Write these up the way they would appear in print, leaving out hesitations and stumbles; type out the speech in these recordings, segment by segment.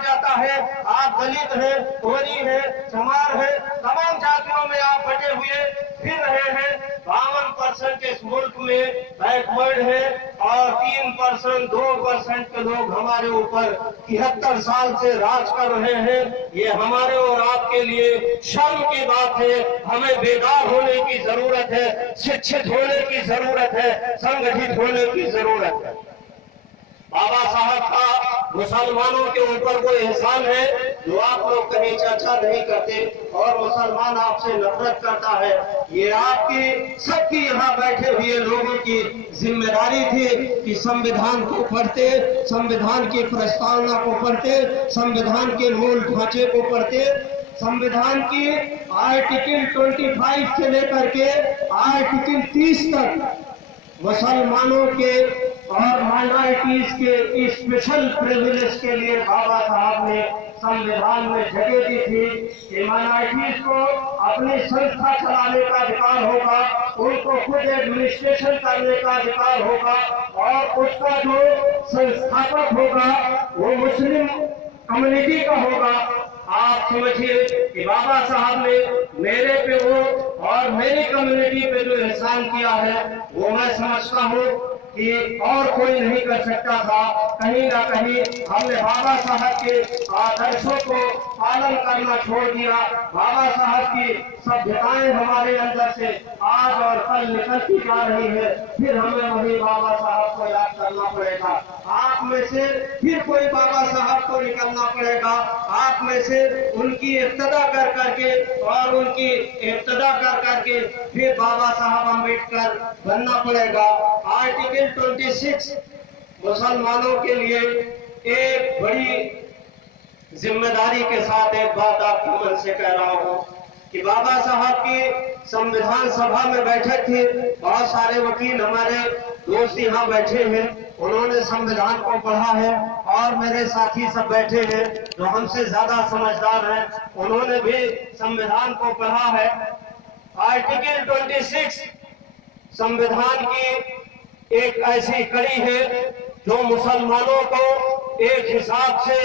जाता है। आप दलित है, कोरी है, चमार है, तमाम जातियों में आप बटे हुए फिर रहे हैं। 52% इस मुल्क में बैकवर्ड है और 3%, 2% के लोग हमारे ऊपर 73 साल से राज कर रहे हैं। ये हमारे और आपके लिए शर्म की बात है। हमें बेदार होने की जरूरत है, शिक्षित होने की जरूरत है, संगठित होने की जरूरत है। बाबा साहब का मुसलमानों के ऊपर कोई एहसान है जो आप लोग कहीं चर्चा नहीं करते और मुसलमान आपसे नफरत करता है। ये आपकी सबकी यहाँ बैठे हुए लोगों की जिम्मेदारी थी कि संविधान को पढ़ते, संविधान की प्रस्तावना को पढ़ते, संविधान के मूल ढांचे को पढ़ते, संविधान की आर्टिकल 25 से लेकर के आर्टिकल 30 तक मुसलमानों के और माइनॉरिटीज के स्पेशल प्रिविलेज के लिए बाबा साहब ने संविधान में जगह दी थी कि माइनॉरिटीज को अपनी संस्था चलाने का अधिकार होगा, उनको खुद एडमिनिस्ट्रेशन करने का अधिकार होगा और उसका जो संस्थापक होगा वो मुस्लिम कम्युनिटी का होगा। आप समझिए कि बाबा साहब ने मेरे पे वो और मेरी कम्युनिटी पे जो एहसान किया है वो मैं समझता हूँ कि और कोई नहीं कर सकता था। कहीं ना कहीं हमने बाबा साहब के आदर्शों को पालन करना छोड़ दिया। बाबा साहब की सभ्यताएं हमारे अंदर से आज और कल निकलती जा रही है, फिर हमें वही बाबा साहब को याद करना पड़ेगा। आप में से फिर कोई बाबा साहब को निकलना पड़ेगा, आप में से उनकी इब्तिदा कर करके और उनकी इब्तिदा कर करके फिर बाबा साहब अम्बेडकर बनना पड़ेगा। आर्टिकल 26 मुसलमानों के लिए एक बड़ी जिम्मेदारी के साथ एक बात आपके मन से कह रहा हूं कि बाबा साहब की संविधान सभा में बैठक थी। बहुत सारे वकील हमारे दोस्त यहाँ बैठे हैं, उन्होंने संविधान को पढ़ा है और मेरे साथी सब बैठे हैं जो हमसे ज्यादा समझदार हैं, उन्होंने भी संविधान को पढ़ा है। आर्टिकल 26 संविधान की एक ऐसी कड़ी है जो मुसलमानों को एक हिसाब से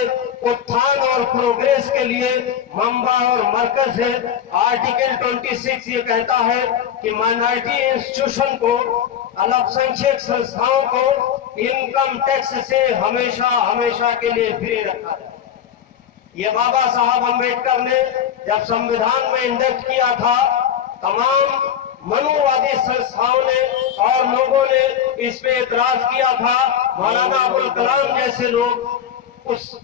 उत्थान और प्रोग्रेस के लिए मंबा और मरकज है। आर्टिकल 26 ये कहता है कि माइनॉरिटी इंस्टीट्यूशन को, अल्पसंख्यक संस्थाओं को इनकम टैक्स से हमेशा हमेशा के लिए फ्री रखा जाए। ये बाबा साहब अम्बेडकर ने जब संविधान में इंडेक्ट किया था, तमाम मनुवादी संस्थाओं ने और लोगों ने इस पे एतराज किया था। मौलाना अबुल कलाम जैसे लोग उस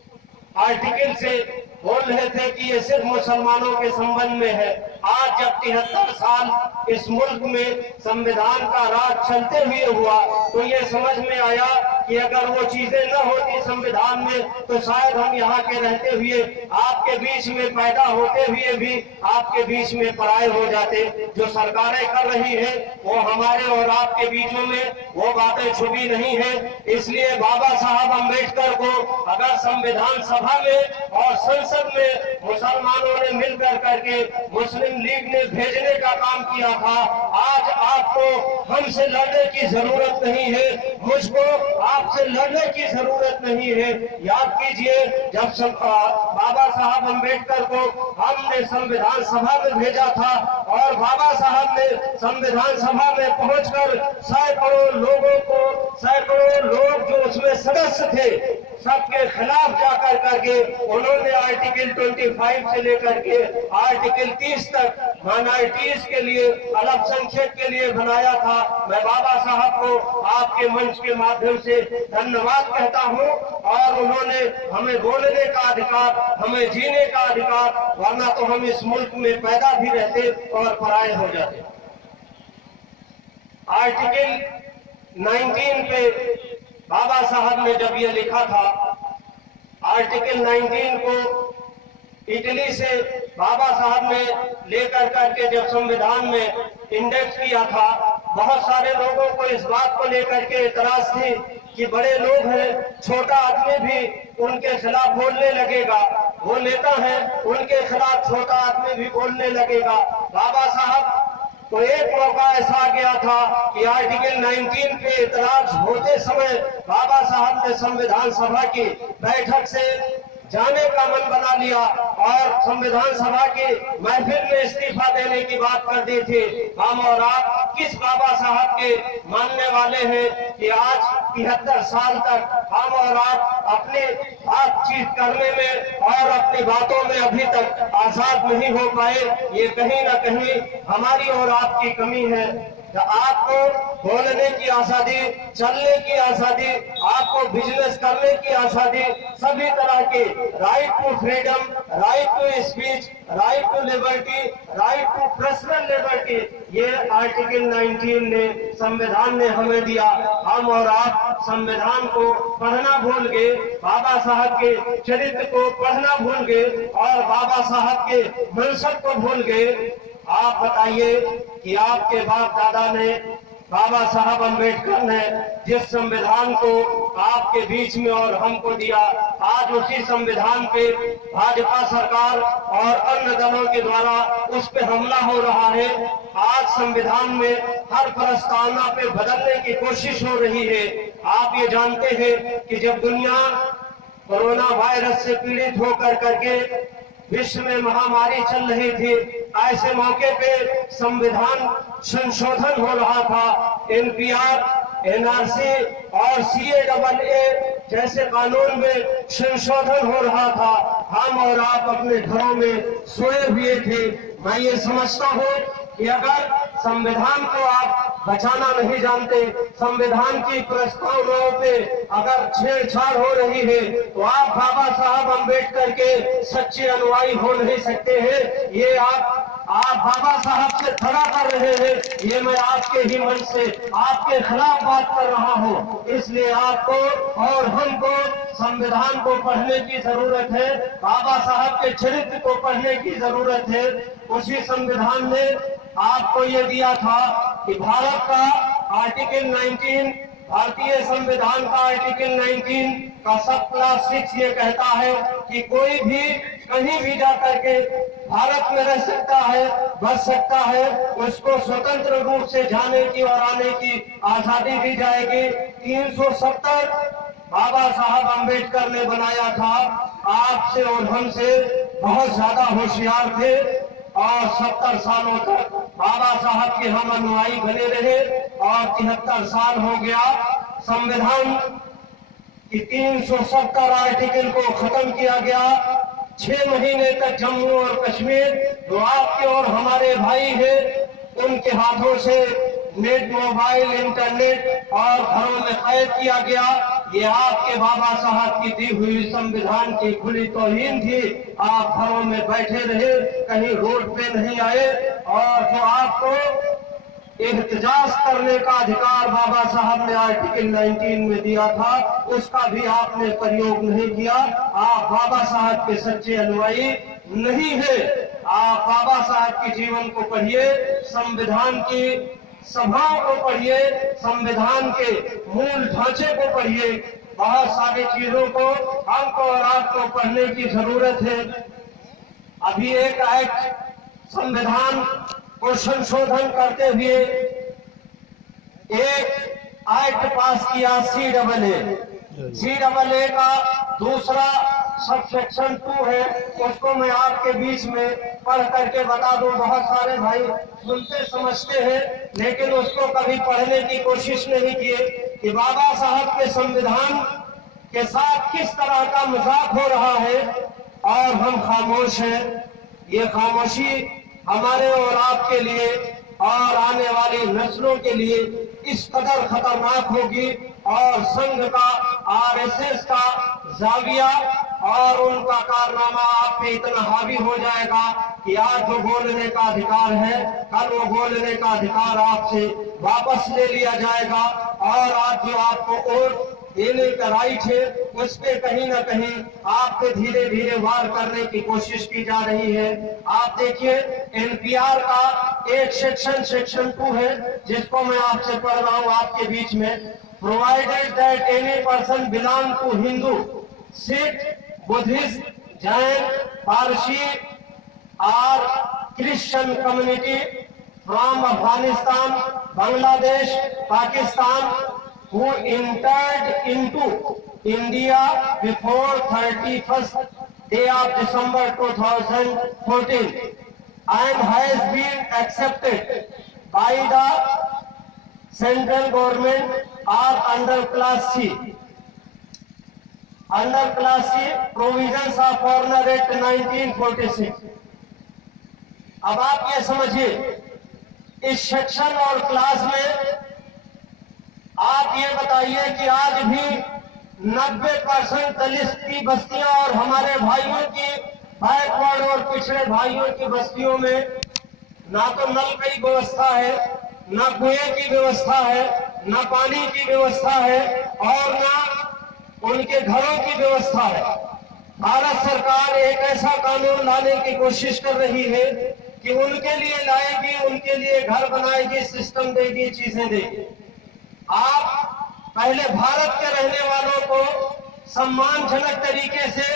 आर्टिकल से बोल रहे थे कि ये सिर्फ मुसलमानों के संबंध में है। आज जब 73 साल इस मुल्क में संविधान का राज चलते हुए हुआ तो ये समझ में आया कि अगर वो चीजें न होती संविधान में तो शायद हम यहाँ के रहते हुए, आपके बीच में पैदा होते हुए भी आपके बीच में पराये हो जाते। जो सरकारें कर रही है वो हमारे और आपके बीचों में वो बातें छुपी नहीं है। इसलिए बाबा साहब अम्बेडकर को अगर संविधान सभा में और संसद में मुसलमानों ने मिलकर करके मुस्लिम लीग ने भेजने का काम किया था, आज आपको हमसे लड़ने की जरूरत नहीं है, मुझको आपसे लड़ने की जरूरत नहीं है। याद कीजिए जब बाबा साहब अम्बेडकर को हमने संविधान सभा में भेजा था और बाबा साहब ने संविधान सभा में पहुंचकर सैकड़ों लोग जो उसमें सदस्य थे सबके खिलाफ जाकर करके उन्होंने आर्टिकल 25 से लेकर के आर्टिकल 30 तक माइनॉरिटीज के लिए, अल्पसंख्यक के लिए बनाया था। मैं बाबा साहब को आपके मंच के माध्यम से धन्यवाद कहता हूं और उन्होंने हमें बोलने का अधिकार, हमें जीने का अधिकार, वरना तो हम इस मुल्क में पैदा भी रहते और पराये हो जाते। आर्टिकल 19 पे बाबा साहब ने जब ये लिखा था, आर्टिकल 19 को इटली से बाबा साहब ने लेकर करके जब संविधान में इंडेक्स किया था, बहुत सारे लोगों को इस बात को लेकर के इतराज थी कि बड़े लोग हैं, छोटा आदमी भी उनके खिलाफ बोलने लगेगा, वो नेता है उनके खिलाफ छोटा आदमी भी बोलने लगेगा। बाबा साहब तो एक मौका ऐसा आ गया था कि आर्टिकल 19 पे इतराज होते समय बाबा साहब ने संविधान सभा की बैठक से जाने का मन बना लिया और संविधान सभा की महफिल में इस्तीफा देने की बात कर दी थी। हम और आप किस बाबा साहब के मानने वाले हैं कि आज 73 साल तक हम और आप अपनी बातचीत करने में और अपनी बातों में अभी तक आजाद नहीं हो पाए? ये कहीं ना कहीं हमारी और आपकी कमी है। आपको बोलने की आजादी, चलने की आजादी, आपको बिजनेस करने की आजादी, सभी तरह की right to freedom, right to speech, right to liberty, right to personal liberty, ये आर्टिकल 19 ने, संविधान ने हमें दिया। हम और आप संविधान को पढ़ना भूल गए, बाबा साहब के चरित्र को पढ़ना भूल गए और बाबा साहब के मनसब को भूल गए। आप बताइए कि आपके बाप दादा ने, बाबा साहब अम्बेडकर ने जिस संविधान को आपके बीच में और हमको दिया, आज उसी संविधान पे भाजपा सरकार और अन्य दलों के द्वारा उस पे हमला हो रहा है। आज संविधान में हर प्रस्तावना पे बदलने की कोशिश हो रही है। आप ये जानते हैं कि जब दुनिया कोरोना वायरस से पीड़ित होकर करके विश्व में महामारी चल रही थी, ऐसे मौके पे संविधान संशोधन हो रहा था। एनपीआर, एनआरसी और सीएए जैसे कानून में संशोधन हो रहा था। हम और आप अपने घरों में सोए हुए थे। मैं ये समझता हूँ कि अगर संविधान को आप बचाना नहीं जानते, संविधान की प्रस्तावनाओं पे अगर छेड़छाड़ हो रही है, तो आप बाबा साहब अम्बेडकर के सच्चे अनुयायी हो नहीं सकते हैं। ये आप बाबा साहब से खड़ा कर रहे हैं। ये मैं आपके ही मन से आपके खिलाफ बात कर रहा हूँ। इसलिए आपको और हमको संविधान को पढ़ने की जरूरत है, बाबा साहब के चरित्र को पढ़ने की जरूरत है। उसी संविधान ने आपको ये दिया था कि भारत का आर्टिकल 19, भारतीय संविधान का आर्टिकल 19 का सब क्लास 6 ये कहता है कि कोई भी कहीं भी जाकर के भारत में रह सकता है, बस सकता है, उसको स्वतंत्र रूप से जाने की और आने की आजादी दी जाएगी। 370 बाबा साहब अम्बेडकर ने बनाया था। आपसे और हमसे बहुत ज्यादा होशियार थे और 70 सालों तक बाबा साहब के हम अनुयायी बने रहे और 73 साल हो गया। संविधान की 370 आर्टिकल को खत्म किया गया। 6 महीने तक जम्मू और कश्मीर जो आपके और हमारे भाई हैं, उनके हाथों से नेट, मोबाइल, इंटरनेट और घरों में कैद किया गया। ये आपके बाबा साहब की दी हुई संविधान की खुली तौहीन थी। आप घरों में बैठे रहे, कहीं रोड पे नहीं आए और जो आपको एहतजाज करने का अधिकार बाबा साहब ने आर्टिकल 19 में दिया था, उसका भी आपने प्रयोग नहीं किया। आप बाबा साहब के सच्चे अनुयायी नहीं है। आप बाबा साहब के जीवन को पढ़िए, संविधान की सभाओं को पढ़िए, संविधान के मूल ढांचे को पढ़िए। बहुत सारी चीजों को हमको और आपको पढ़ने की जरूरत है। अभी एक एक्ट संविधान को संशोधन करते हुए एक एक्ट पास किया, CAA का दूसरा सब सेक्शन 2 है। उसको मैं आपके बीच में पढ़ करके बता दूं। बहुत सारे भाई सुनते समझते हैं लेकिन उसको कभी पढ़ने की कोशिश नहीं किए कि बाबा साहब के संविधान के साथ किस तरह का मजाक हो रहा है और हम खामोश हैं। ये खामोशी हमारे और आपके लिए और आने वाली नस्लों के लिए इस कदर खतरनाक होगी और संघ का, RSS का जाविया और उनका कारनामा आप पे इतना हावी हो जाएगा कि आज जो बोलने का अधिकार है, कल वो बोलने का अधिकार आपसे वापस ले लिया जाएगा। और आज जो आपको वोट देने का राइट है, उस पे कहीं ना कहीं आप पे धीरे धीरे वार करने की कोशिश की जा रही है। आप देखिए, NPR का एक सेक्शन 2 है जिसको मैं आपसे पढ़ रहा हूँ आपके बीच में। Provided that any person belong to Hindu, Sikh, Buddhist, Jain, Parsi और Christian community from Afghanistan, Bangladesh, Pakistan who entered into India before 31st day of December 2014 and has been accepted by the central government are under class C. Under class C, provisions of Foreigner Act 1946. अब आप ये समझिए, इस section और class में आप ये बताइए कि आज भी 90% दलित की बस्तियां और हमारे भाइयों की बैकवर्ड और पिछड़े भाइयों की बस्तियों में ना तो नल की व्यवस्था है, ना कुएं की व्यवस्था है, ना पानी की व्यवस्था है और ना उनके घरों की व्यवस्था है। भारत सरकार एक ऐसा कानून लाने की कोशिश कर रही है कि उनके लिए लाएगी, उनके लिए घर बनाएगी, सिस्टम देगी, चीजें देगी। आप पहले भारत के रहने वालों को सम्मानजनक तरीके से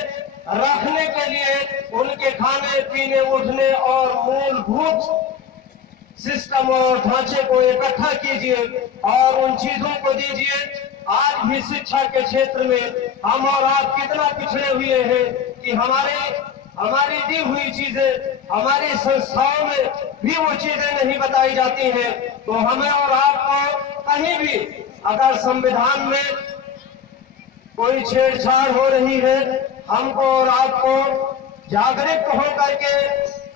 रखने के लिए उनके खाने पीने उठने और मूलभूत सिस्टम और ढांचे को इकट्ठा कीजिए और उन चीजों को दीजिए। आज भी शिक्षा के क्षेत्र में हम और आप कितना पिछड़े हुए हैं कि हमारी दी हुई चीजें हमारी संस्थाओं में भी वो चीजें नहीं बताई जाती हैं। तो हमें और आपको कहीं भी अगर संविधान में कोई छेड़छाड़ हो रही है, हमको और आपको जागरूक होकर के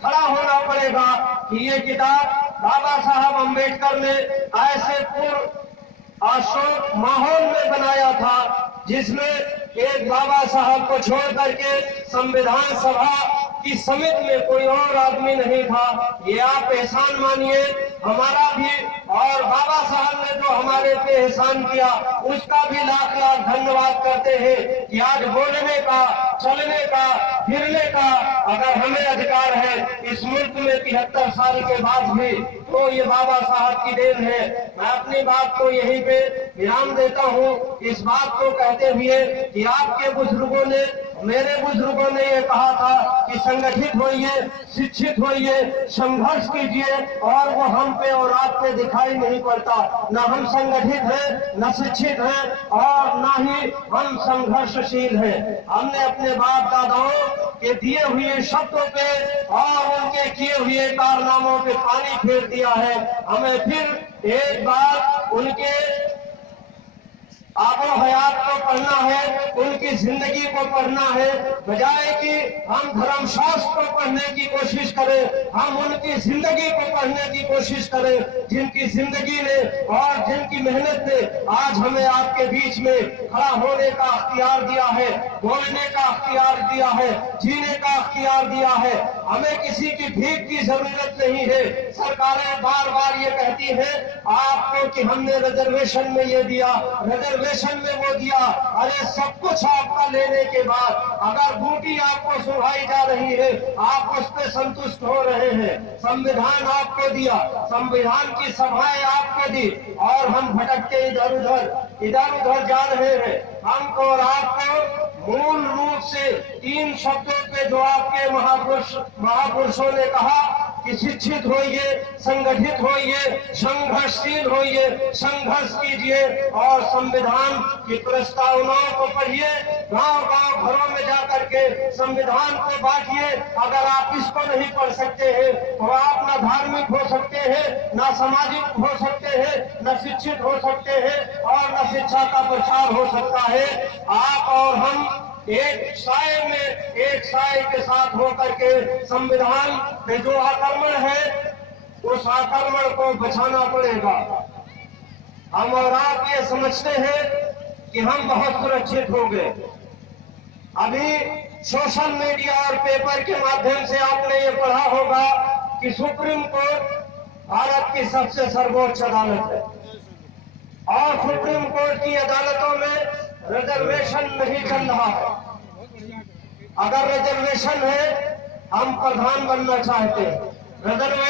खड़ा होना पड़ेगा कि ये किताब बाबा साहब अम्बेडकर ने ऐसे पूर्व अशोक माहौल में बनाया था जिसमें एक बाबा साहब को छोड़ करके संविधान सभा की समिति में कोई और आदमी नहीं था। ये आप एहसान मानिए हमारा भी, और बाबा साहब ने जो हमारे पे एहसान किया उसका भी लाख लाख धन्यवाद करते हैं कि आज बोलने का, चलने का, फिरने का अगर हमें अधिकार है इस मुल्क में 73 साल के बाद भी, तो ये बाबा साहब की देन है। मैं अपनी बात को यहीं पे विराम देता हूँ, इस बात को कहते हुए कि आपके बुजुर्गों ने, मेरे बुजुर्गों ने ये कहा था कि संगठित होइए, शिक्षित होइए, संघर्ष कीजिए, और वो हम पे और आप पे दिखाई नहीं पड़ता। न हम संगठित हैं, न शिक्षित हैं और न ही हम संघर्षशील हैं। हमने अपने बाप दादाओं के दिए हुए शब्दों पे और उनके किए हुए कारनामों पे पानी फेर दिया है। हमें फिर एक बार उनके आबो हयात को पढ़ना है, उनकी जिंदगी को पढ़ना है, बजाय कि हम धर्मशास्त्र को पढ़ने की कोशिश करें, हम उनकी जिंदगी को पढ़ने की कोशिश करें जिनकी जिंदगी ने और जिनकी मेहनत ने आज हमें आपके बीच में खड़ा होने का अख्तियार दिया है, बोलने का अख्तियार दिया है, जीने का अख्तियार दिया है। हमें किसी की भीख की जरूरत नहीं है। सरकारें बार बार ये कहती है आपको कि हमने रिजर्वेशन में ये दिया, रिजर्वेशन में वो दिया। अरे सब कुछ आपका लेने के बाद अगर बूटी आपको सुनाई जा रही है, आप उस पर संतुष्ट हो रहे हैं। संविधान आपको दिया, संविधान की सभाएं आपको दी और हम भटक के इधर उधर जा रहे हैं। हमको और आपको मूल रूप से 3 शब्दों पे जो आपके महापुरुषों ने कहा कि शिक्षित होइए, संगठित होइए, संघर्षशील होइए, संघर्ष कीजिए और संविधान की प्रस्तावनाओं को पढ़िए, गांव-गांव घरों में जाकर के संविधान को बांटिए। अगर आप इसको नहीं पढ़ सकते हैं तो आप न धार्मिक हो सकते हैं, न सामाजिक हो सकते हैं, न शिक्षित हो सकते हैं और न शिक्षा का प्रचार हो सकता है। आप और हम एक साए के साथ होकर के संविधान में जो आक्रमण है उस आक्रमण को बचाना पड़ेगा। हम और आप ये समझते हैं कि हम बहुत सुरक्षित हो गए। अभी सोशल मीडिया और पेपर के माध्यम से आपने ये पढ़ा होगा कि सुप्रीम कोर्ट भारत की सबसे सर्वोच्च अदालत है और सुप्रीम कोर्ट की अदालतों में रिजर्वेशन नहीं चल रहा है। अगर रिजर्वेशन है, हम प्रधान बनना चाहते हैं, रिजर्वेशन